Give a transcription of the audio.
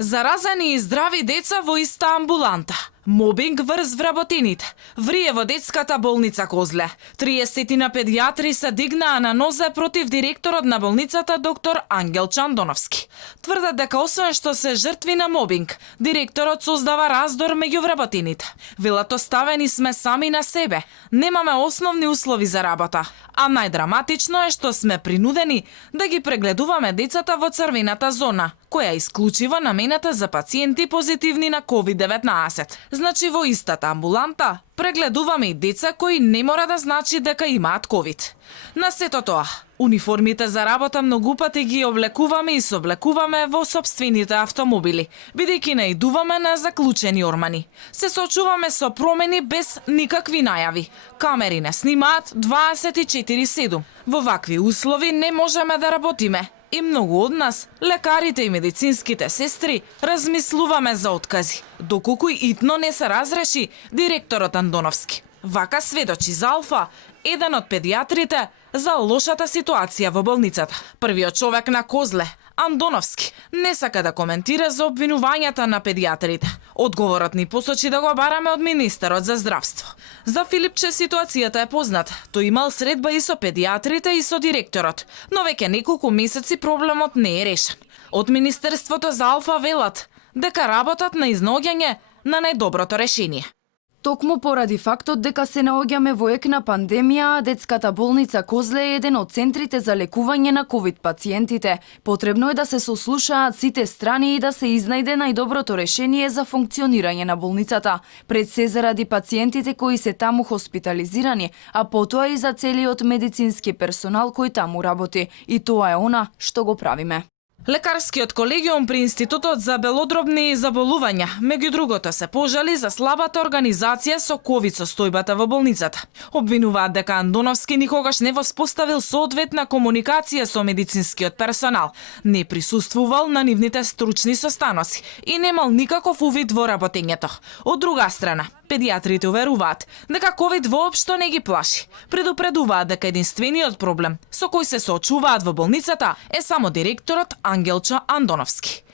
Заразени и здрави деца во иста амбуланта. Мобинг врз вработените. Врие во детската болница Козле. 30 на педиатри се дигнаа на нозе против директорот на болницата доктор Ангелча Андоновски. Тврдат дека освен што се жртви на мобинг, директорот создава раздор меѓу вработените. Велат оставени сме сами на себе. Немаме основни услови за работа. А најдраматично е што сме принудени да ги прегледуваме децата во црвената зона, која е исклучиво намената за пациенти позитивни на COVID-19. Значи во истата амбуланта прегледуваме и деца кои не мора да значи дека имаат COVID. На сето тоа, униформите за работа многу пати ги облекуваме и соблекуваме во сопствените автомобили, бидејќи наидуваме на заклучени ормани. Се соочуваме со промени без никакви најави. Камери не снимаат 24/7. Во вакви услови не можеме да работиме. И многу од нас, лекарите и медицинските сестри, размислуваме за откази, доколку итно не се разреши директорот Андоновски. Вака сведочи за Алфа, еден од педиатрите, за лошата ситуација во болницата. Првиот човек на Козле, Андоновски, не сака да коментира за обвинувањата на педиатрите. Одговорот ни посочи да го бараме од министерот за здравство. За Филипче ситуацијата е позната. Тој имал средба и со педиатрите и со директорот, но веќе неколку месеци проблемот не е решен. Од Министерството за Алфа велат дека работат на изнаоѓање на најдоброто решение. Токму поради фактот дека се наоѓаме во ек на пандемија, детската болница Козле е еден од центрите за лекување на ковид пациентите. Потребно е да се сослушаат сите страни и да се изнајде најдоброто решение за функционирање на болницата, пред се заради пациентите кои се таму хоспитализирани, а потоа и за целиот медицински персонал кој таму работи. И тоа е она што го правиме. Лекарскиот колегиум при Институтот за белодробни заболувања, меѓу другото, се пожали за слабата организација со ковид состојбата во болницата. Обвинуваат дека Андоновски никогаш не воспоставил соодветна комуникација со медицинскиот персонал, не присуствувал на нивните стручни состаноци и немал никаков увид во работењето. Од друга страна, педиатрите уверуваат дека ковид воопшто не ги плаши. Предупредуваат дека единствениот проблем со кој се соочуваат во болницата е само директорот Ангелча Андоновски.